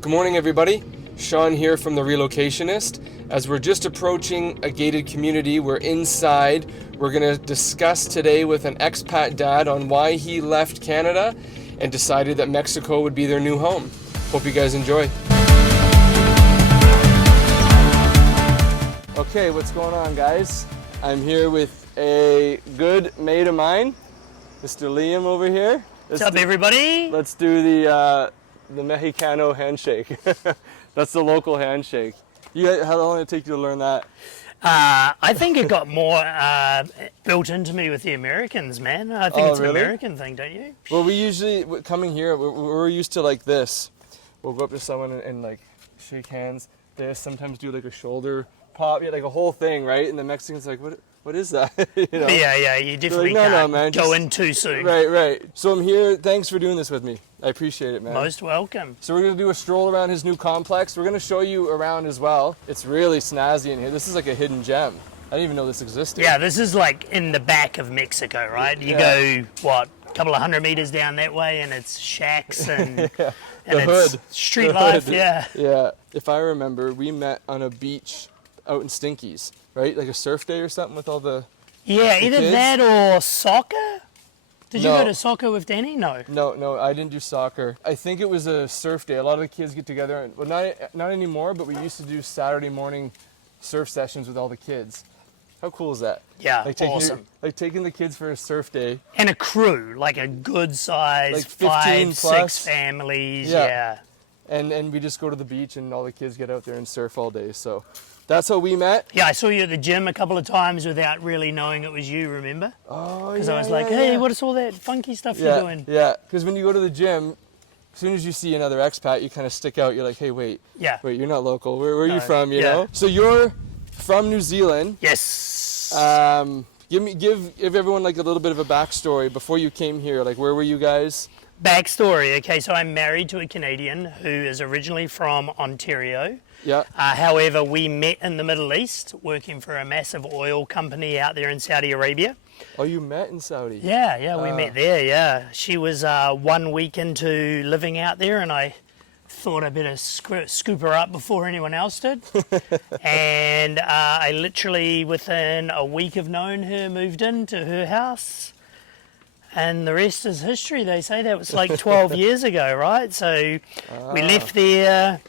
Good morning, everybody. Sean here from The Relocationist. As we're just approaching a gated community, we're inside. We're going to discuss today with an expat dad on why he left Canada and decided that Mexico would be their new home. Hope you guys enjoy. Okay, what's going on, guys? I'm here with a good mate of mine, Mr. Liam over here. What's up, everybody? Let's do the Mexicano handshake. That's the local handshake. How long did it take you to learn that? I think it got more built into me with the Americans, man. I think it's an American thing, don't you? Well, we usually, coming here, we're used to like this. We'll go up to someone and like shake hands. Sometimes do like a shoulder pop, like a whole thing, right? And the Mexicans like, what is that? You know? Yeah, you definitely can't go in too soon. Right. So I'm here. Thanks for doing this with me. I appreciate it, man. Most welcome. So we're going to do a stroll around his new complex. We're going to show you around as well. It's really snazzy in here. This is like a hidden gem. I didn't even know this existed. Yeah, this is like in the back of Mexico, right? You go, a couple of 100 meters down that way and it's shacks and, yeah. and it's street life, yeah. Yeah. If I remember, we met on a beach out in Stinkies, right? Like a surf day or something with all the either kids. that or soccer. Did you go to soccer with Danny? No, I didn't do soccer. I think it was a surf day. A lot of the kids get together, and, well, not anymore, but we used to do Saturday morning surf sessions with all the kids. How cool is that? Yeah, like awesome. Taking the kids for a surf day. And a crew, like a good size, like 15 5, plus. 6 families, yeah. And we just go to the beach and all the kids get out there and surf all day, so... That's how we met. Yeah, I saw you at the gym a couple of times without really knowing it was you, remember? Oh, Because I was like, hey, what's all that funky stuff you're doing? Yeah, because when you go to the gym, as soon as you see another expat, you kind of stick out. You're like, hey, wait, you're not local. Where are you from, you know? So you're from New Zealand. Yes. Give everyone like a little bit of a backstory before you came here. Like, where were you guys? Backstory, okay, so I'm married to a Canadian who is originally from Ontario. Yeah. However, we met in the Middle East working for a massive oil company out there in Saudi Arabia. Oh, you met in Saudi? Yeah, we met there, yeah. She was 1 week into living out there and I thought I better scoop her up before anyone else did. And I literally, within a week of knowing her, moved into her house. And the rest is history, they say. That was like 12 years ago, right? So we left there,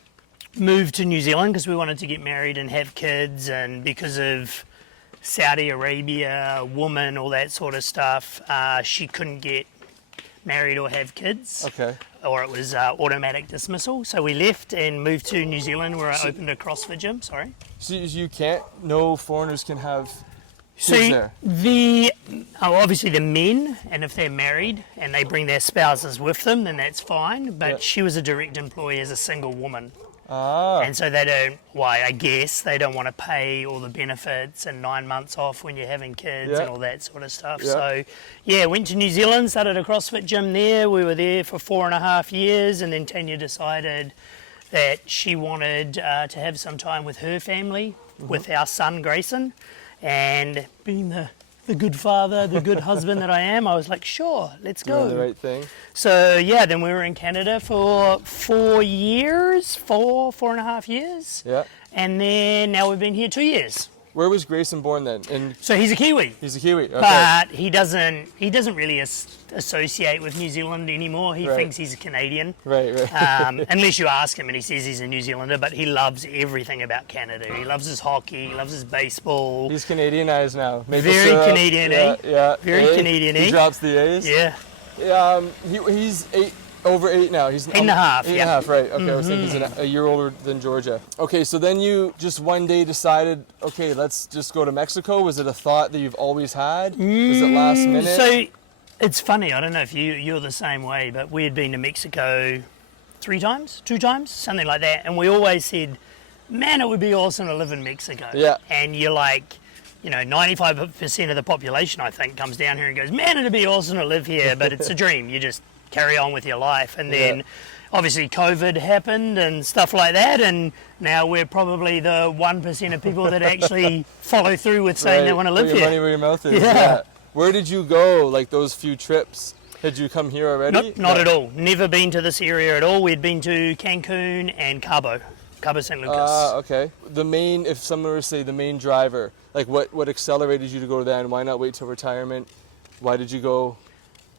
moved to New Zealand because we wanted to get married and have kids, and because of Saudi Arabia, woman, all that sort of stuff, she couldn't get married or have kids. Okay. Or it was automatic dismissal. So we left and moved to New Zealand where I opened a CrossFit gym, sorry. So you can't, no foreigners can have... So obviously the men, and if they're married and they bring their spouses with them, then that's fine. But she was a direct employee as a single woman. And so I guess they don't want to pay all the benefits and 9 months off when you're having kids and all that sort of stuff. So went to New Zealand, started a CrossFit gym there. We were there for 4.5 years, and then Tanya decided that she wanted to have some time with her family, with our son Grayson. And being the good father, the good husband that I am, I was like, sure, let's go. Doing the right thing. So then we were in Canada for 4 years, 4.5 years. Yeah. And then now we've been here 2 years. Where was Grayson born then? So he's a Kiwi. He's a Kiwi, okay. But he doesn't really associate with New Zealand anymore. He thinks he's a Canadian. Right. Unless you ask him and he says he's a New Zealander, but he loves everything about Canada. He loves his hockey, he loves his baseball. He's Canadianized now. Very Canadian-y. Yeah. Very Canadian-y. He drops the A's. Yeah. He's over 8 now. He's 8.5. 8.5, right. Okay, I was thinking he's a year older than Georgia. Okay, so then you just one day decided, okay, let's just go to Mexico. Was it a thought that you've always had? Was it last minute? So it's funny, I don't know if you're the same way, but we had been to Mexico 2 times, something like that. And we always said, man, it would be awesome to live in Mexico. Yeah. And you're like, 95% of the population, I think, comes down here and goes, man, it'd be awesome to live here, but it's a dream. You just carry on with your life. And then obviously COVID happened and stuff like that, and now we're probably the 1% of people that actually follow through with saying they want to live here. Put your money where your mouth is. Yeah. Where did you go, like those few trips? Had you come here already? Nope, not at all. Never been to this area at all. We'd been to Cancun and Cabo San Lucas. Okay. The main, if someone were to say the main driver, like what accelerated you to go to that, and why not wait till retirement? Why did you go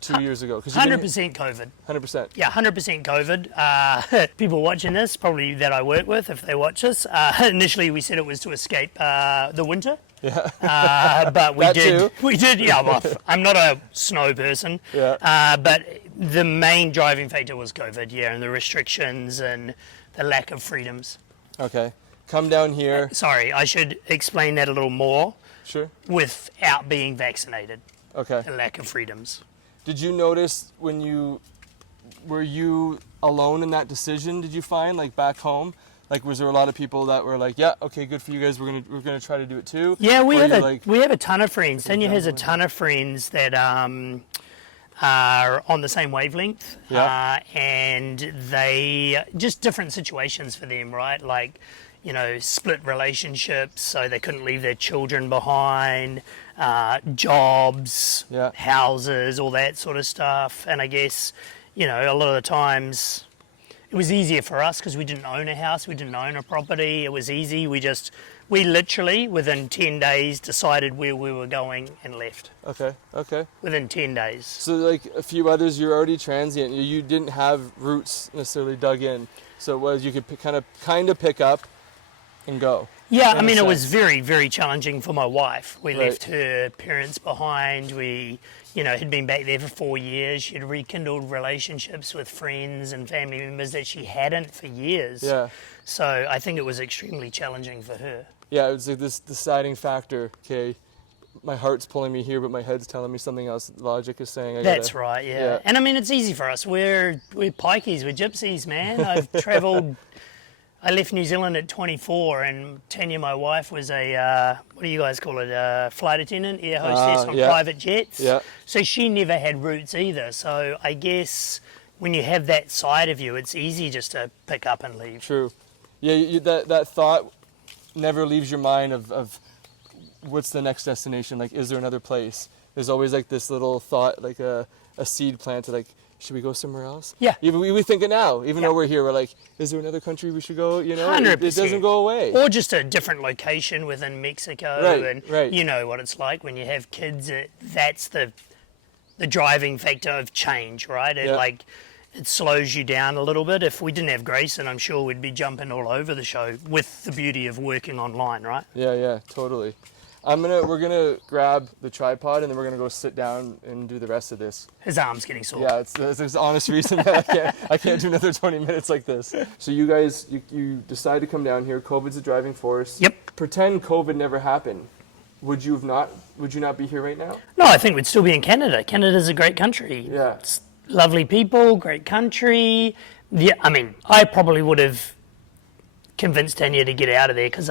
2 years ago? 100% COVID. 100%. Yeah, 100% COVID. People watching this, probably that I work with, if they watch this, initially we said it was to escape the winter. Yeah. But we That did. too. We did. Yeah, well, I'm not a snow person. Yeah. But the main driving factor was COVID. Yeah, and the restrictions and the lack of freedoms. Okay. Come down here. Sorry, I should explain that a little more. Sure. Without being vaccinated, Okay. the lack of freedoms. Did you notice were you alone in that decision? Did you find, like, back home? Like, was there a lot of people that were like, yeah, okay, good for you guys. We're gonna try to do it too. Yeah, we Or have you're we have a ton of friends. Tanya has a ton of friends that are on the same wavelength, Yeah. and they just different situations for them, right? Like, you know, split relationships, so they couldn't leave their children behind, jobs, Yeah. houses, all that sort of stuff. And I guess, you know, a lot of the times it was easier for us because we didn't own a house, we didn't own a property. It was easy. We literally, within 10 days, decided where we were going and left. Okay. Within 10 days. So, like a few others, you're already transient. You didn't have roots necessarily dug in. So it was, you could kind of pick up and go. Yeah, I in a mean, it was sense. very, very challenging for my wife. We Right. left her parents behind. We, you know, had been back there for 4 years. She'd rekindled relationships with friends and family members that she hadn't for years. Yeah. So I think it was extremely challenging for her. Yeah, it was like this deciding factor. Okay, my heart's pulling me here, but my head's telling me something else. Logic is saying I That's gotta, right, yeah. Yeah. And I mean, it's easy for us. We're pikeys, we're gypsies, man. I've travelled. I left New Zealand at 24, and Tanya, my wife, was a, what do you guys call it, a flight attendant, air hostess on yeah. private jets. Yeah. So she never had roots either. So I guess when you have that side of you, it's easy just to pick up and leave. True. Yeah, that thought never leaves your mind of what's the next destination. Like, is there another place? There's always like this little thought, like a seed planted, like, should we go somewhere else? Yeah. Even we think it now, even Yeah. though we're here, we're like, is there another country we should go? You know, 100%. It doesn't go away. Or just a different location within Mexico. Right, And right. you know what it's like when you have kids. That's the driving factor of change, right? Yeah. It slows you down a little bit. If we didn't have Grayson, I'm sure we'd be jumping all over the show with the beauty of working online, right? Yeah, totally. We're gonna grab the tripod and then we're gonna go sit down and do the rest of this. His arm's getting sore. Yeah, there's an honest reason that I can't do another 20 minutes like this. So you guys, you decide to come down here. COVID's a driving force. Yep. Pretend COVID never happened. Would you not be here right now? No, I think we'd still be in Canada. Canada's a great country. Yeah. It's lovely people, great country. Yeah, I mean, I probably would have convinced Tanya to get out of there because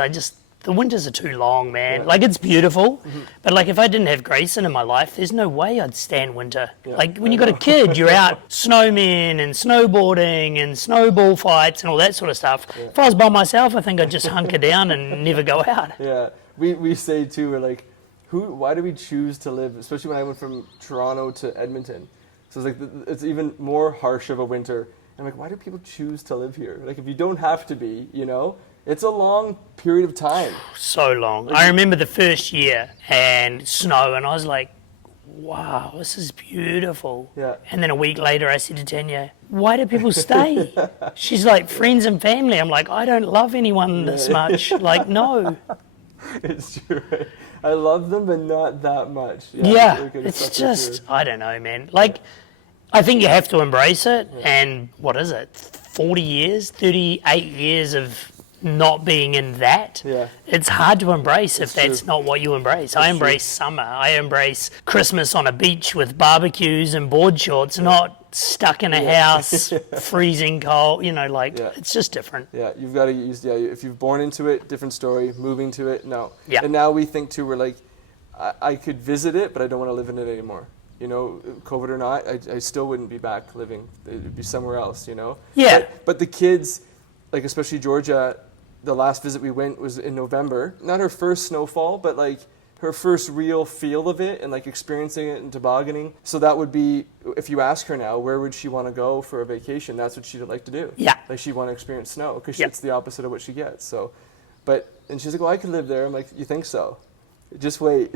the winters are too long, man. Yeah. Like, it's beautiful, but like if I didn't have Grayson in my life, there's no way I'd stand winter. Yeah. Like when you got a kid, you're out snowmen and snowboarding and snowball fights and all that sort of stuff. Yeah. If I was by myself, I think I'd just hunker down and never go out. Yeah. We say too, we're like, why do we choose to live, especially when I went from Toronto to Edmonton. So it's like, it's even more harsh of a winter. I'm like, why do people choose to live here? Like, if you don't have to be, you know, it's a long period of time. So long. I remember the first year and snow, and I was like, wow, this is beautiful. Yeah. And then a week later, I said to Tanya, why do people stay? She's like, friends and family. I'm like, I don't love anyone this much. Like, no. It's true. I love them, but not that much. Yeah, they're it's such a just, fear. I don't know, man. Like, I think you have to embrace it. And what is it? 40 years, 38 years of not being in that. Yeah. It's hard to embrace if It's that's true. not what you embrace. I It's embrace summer. I embrace Christmas on a beach with barbecues and board shorts, not stuck in a house, freezing cold, you know, like, Yeah. it's just different. Yeah, you've got to use, if you've born into it, different story. Moving to it, no. Yeah. And now we think too, we're like, I could visit it, but I don't want to live in it anymore. You know, COVID or not, I still wouldn't be back living. It'd be somewhere else, you know? Yeah. But the kids, like especially Georgia, the last visit we went was in November. Not her first snowfall, but like her first real feel of it and like experiencing it and tobogganing. So that would be, if you ask her now, where would she want to go for a vacation? That's what she'd like to do. Yeah. Like she'd want to experience snow because Yep. it's the opposite of what she gets. So, and she's like, well, I could live there. I'm like, you think so? Just wait.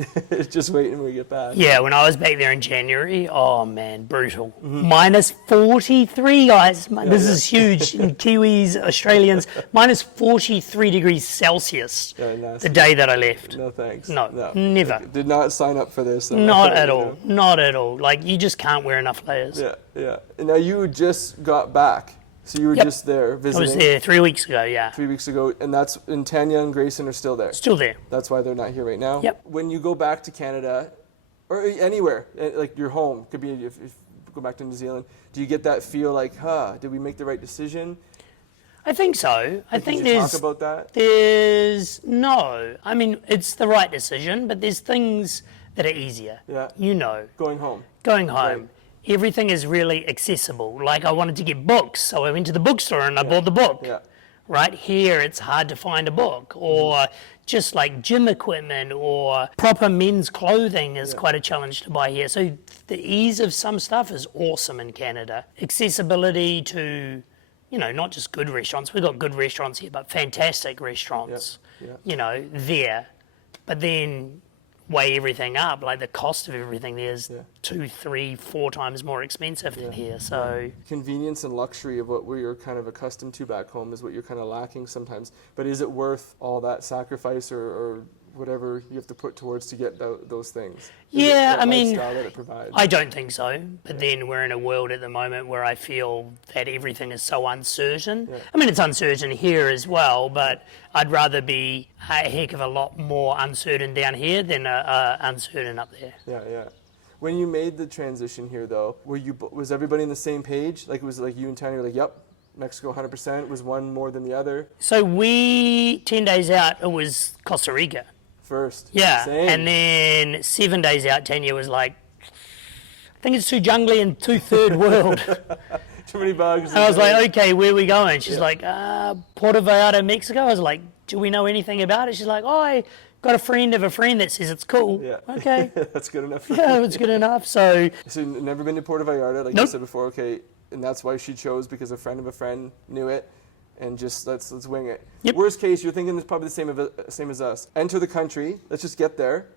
Just wait until we get back. Yeah, when I was back there in January, oh man, brutal. Minus 43, guys. This is huge. In Kiwis, Australians, minus 43 degrees Celsius the day that I left. No thanks. No, never. Did not sign up for this. Not at all. Not at all. Like, you just can't wear enough layers. Yeah. And now you just got back. So you were just there I visiting. was there 3 weeks ago, yeah. 3 weeks ago, and that's, and Tanya and Grayson are still there. Still there. That's why they're not here right now. Yep. When you go back to Canada, or anywhere, like your home, could be if you go back to New Zealand, do you get that feel like, did we make the right decision? I think so. I think Did you there's... talk about that? No. I mean, it's the right decision, but there's things that are easier. Yeah. You know. Going home. Going home. Right. Everything is really accessible. Like, I wanted to get books, so I went to the bookstore and I bought the book. Yeah. Right here, it's hard to find a book, or just like gym equipment or proper men's clothing is quite a challenge to buy here. So the ease of some stuff is awesome in Canada. Accessibility to, you know, not just good restaurants. We've got good restaurants here, but fantastic restaurants, you know, there. But then weigh everything up, like the cost of everything there is 2, 3, 4 times more expensive than here. So convenience and luxury of what we're kind of accustomed to back home is what you're kind of lacking sometimes. But is it worth all that sacrifice or whatever you have to put towards to get those things? Yeah, I mean, that it provides? I don't think so. But then we're in a world at the moment where I feel that everything is so uncertain. I mean, it's uncertain here as well, but I'd rather be a heck of a lot more uncertain down here than uncertain up there. Yeah. When you made the transition here, though, was everybody on the same page? Like, it was like you and Tanya were like, yep, Mexico 100%. Was one more than the other? So 10 days out, it was Costa Rica. First. Yeah, Same. and then 7 days out, Tanya was like, I think it's too jungly and too third world. Too many bugs. And I was like, okay, where are we going? She's like, Puerto Vallarta, Mexico. I was like, do we know anything about it? She's like, oh, I got a friend of a friend that says it's cool. Yeah. Okay. That's good enough. Yeah, it's good enough. So you've never been to Puerto Vallarta, like you said before, okay, and that's why she chose, because a friend of a friend knew it, and just let's wing it. Yep. Worst case, you're thinking it's probably the same as us. Enter the country, let's just get there,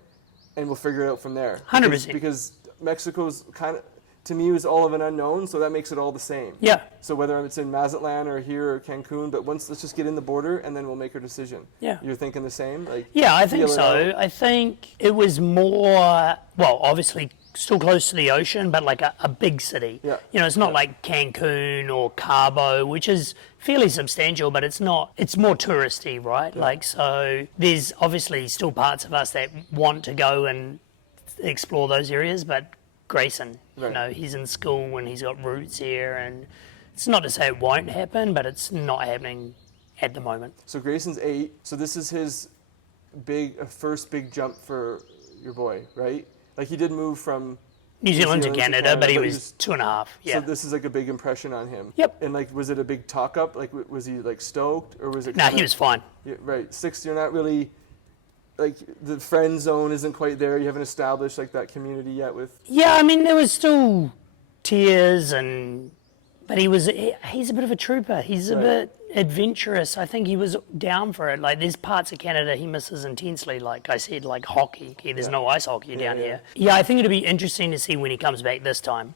and we'll figure it out from there. 100%. Because Mexico's kind of, to me, was all of an unknown, so that makes it all the same. yeah, So whether it's in Mazatlan or here or Cancun, but let's just get in the border, and then we'll make our decision. Yeah. You're thinking the same? Like, yeah, I think feel it so. out? I think it was more, well, obviously still close to the ocean, but like a big city. Yeah. You know, it's not like Cancun or Cabo, which is fairly substantial, but it's not, it's more touristy, right? Yeah. Like, so there's obviously still parts of us that want to go and explore those areas, but Grayson, Right. you know, he's in school and he's got roots here, and it's not to say it won't happen, but it's not happening at the moment. So Grayson's 8, so this is his first big jump for your boy, right? Like, he did move from New Zealand to Canada, but he was 2.5. Yeah. So this is like a big impression on him. Yep. And like, was it a big talk up? Like, was he like stoked, or was it? No, he was fine. Yeah, right. 6, you're not really, like, the friend zone isn't quite there. You haven't established like that community yet with. Yeah, I mean, there was still tears, but he's a bit of a trooper. He's a bit adventurous. I think he was down for it. Like, there's parts of Canada he misses intensely. Like I said, like hockey. There's no ice hockey down here. Yeah, I think it'll be interesting to see when he comes back this time.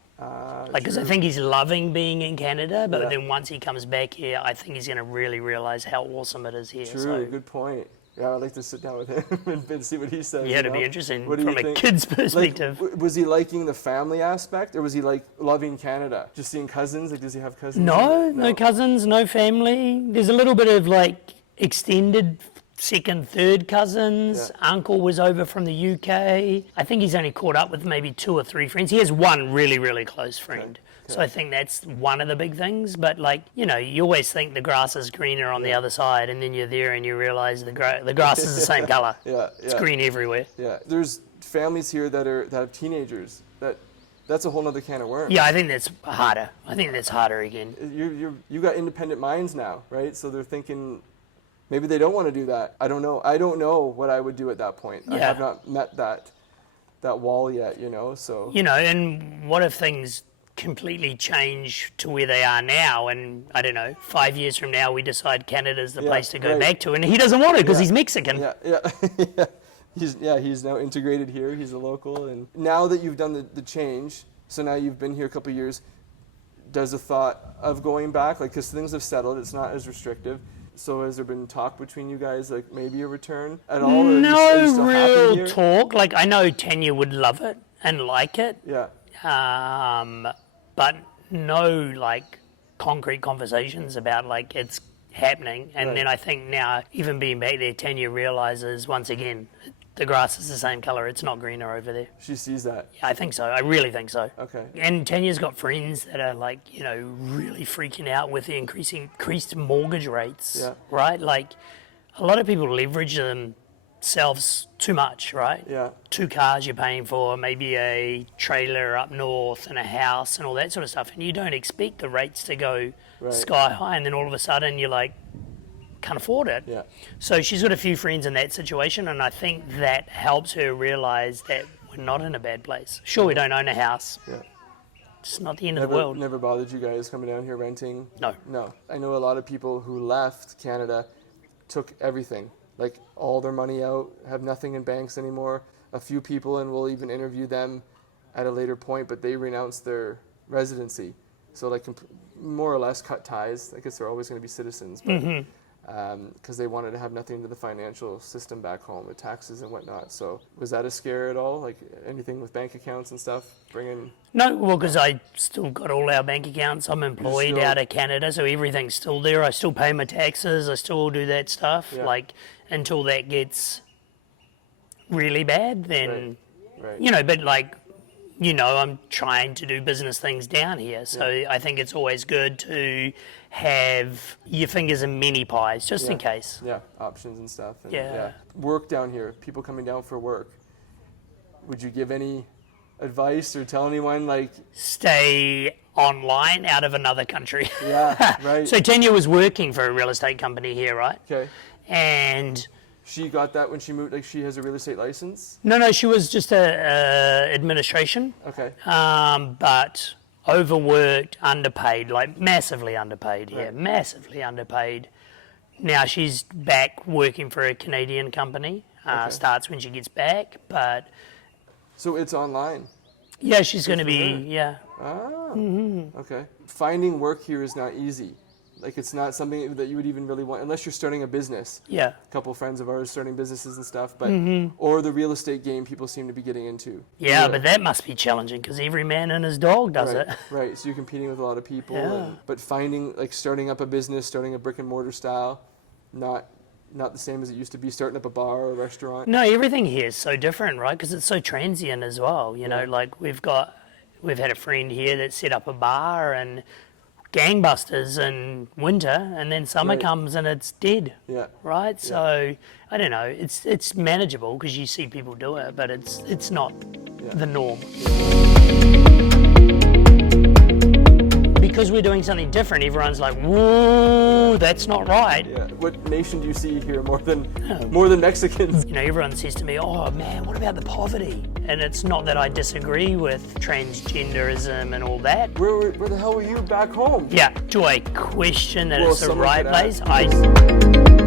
Because I think he's loving being in Canada, but then once he comes back here, I think he's going to really realize how awesome it is here. True. So, Good point. Yeah, I'd like to sit down with him and see what he says. yeah, it'll be interesting What do from you a think? kid's perspective. Like, was he liking the family aspect, or was he like loving Canada? Just seeing cousins? Like, does he have cousins? No cousins, no family. There's a little bit of like extended second, third cousins. Yeah. Uncle was over from the UK. I think he's only caught up with maybe 2 or 3 friends. He has one really, really close friend. So I think that's one of the big things. But like, you know, you always think the grass is greener on the other side, and then you're there and you realize the grass is the same color. It's green everywhere. Yeah, there's families here that have teenagers. That's a whole other can of worms. Yeah, I think that's harder. I think that's harder again. You got independent minds now, right? So they're thinking Maybe they don't want to do that. I don't know. I don't know what I would do at that point. I Yeah. have not met that wall yet, you know, so. You know, and what if things completely change to where they are now, and I don't know, 5 years from now we decide Canada's the place to go right. back to, and he doesn't want to because Yeah. he's Mexican. Yeah. He's now integrated here. He's a local, and now that you've done the change, so now you've been here a couple of years, does the thought of going back, like, because things have settled, it's not as restrictive, so has there been talk between you guys, like maybe a return at all? Or are you No still happy real here? talk. Like, I know Tanya would love it and like it, Yeah, but no like concrete conversations about like it's happening. And Right. then I think now, even being back there, Tanya realizes once again the grass is the same color. It's not greener over there. she sees that. Yeah, I think so. I really think so. Okay. And Tanya's got friends that are like, you know, really freaking out with the increased mortgage rates. Yeah. Right? Like, a lot of people leverage themselves too much, right? Yeah. 2 cars you're paying for, maybe a trailer up north and a house and all that sort of stuff. And you don't expect the rates to go Right. sky high, and then all of a sudden you're like, can't afford it. Yeah. So she's got a few friends in that situation, and I think that helps her realize that we're not in a bad place. Sure, we don't own a house. Yeah. It's not the end of the world. Never bothered you guys coming down here renting? No. No. I know a lot of people who left Canada took everything, like all their money out, have nothing in banks anymore. A few people, and we'll even interview them at a later point, but they renounced their residency. So like more or less cut ties. I guess they're always going to be citizens, but because they wanted to have nothing to the financial system back home with taxes and whatnot. So was that a scare at all? Like anything with bank accounts and stuff? Bringing No, well, because I still got all our bank accounts. I'm employed still- out of Canada, so everything's still there. I still pay my taxes. I still do that stuff. Yeah. Like, until that gets really bad, then, right. you know, but like, you know, I'm trying to do business things down here. So I think it's always good to have your fingers in many pies, just in case. Yeah, options and stuff. And, Yeah. Work down here, people coming down for work. Would you give any advice or tell anyone, like, Stay online out of another country. yeah, right? So Tanya was working for a real estate company here, right? Okay. And She got that when she moved, like she has a real estate license? no, she was just a administration, Okay. but overworked, underpaid, like massively underpaid here, Right. massively underpaid. Now she's back working for a Canadian company. Starts when she gets back, but So it's online? yeah, she's going to be, her. yeah. Okay. Finding work here is not easy. Like it's not something that you would even really want, unless you're starting a business. Yeah. A couple friends of ours starting businesses and stuff, but or the real estate game people seem to be getting into. Yeah, but that must be challenging because every man and his dog does Right, it. right. So you're competing with a lot of people, Yeah. but finding like starting up a business, starting a brick and mortar style, not the same as it used to be. Starting up a bar or a restaurant. No, everything here is so different, right? Because it's so transient as well. You know, Yeah. like we've had a friend here that set up a bar and gangbusters in winter, and then summer Right. comes and it's dead. Yeah. Right. So I don't know. It's manageable because you see people do it, but it's not the norm. Because we're doing something different, everyone's like, "Whoa, that's not right." Yeah. What nation do you see here more than Mexicans? You know, everyone says to me, "Oh man, what about the poverty?" And it's not that I disagree with transgenderism and all that. Where the hell were you back home? Yeah, do I question that Well, it's the someone right could place? ask.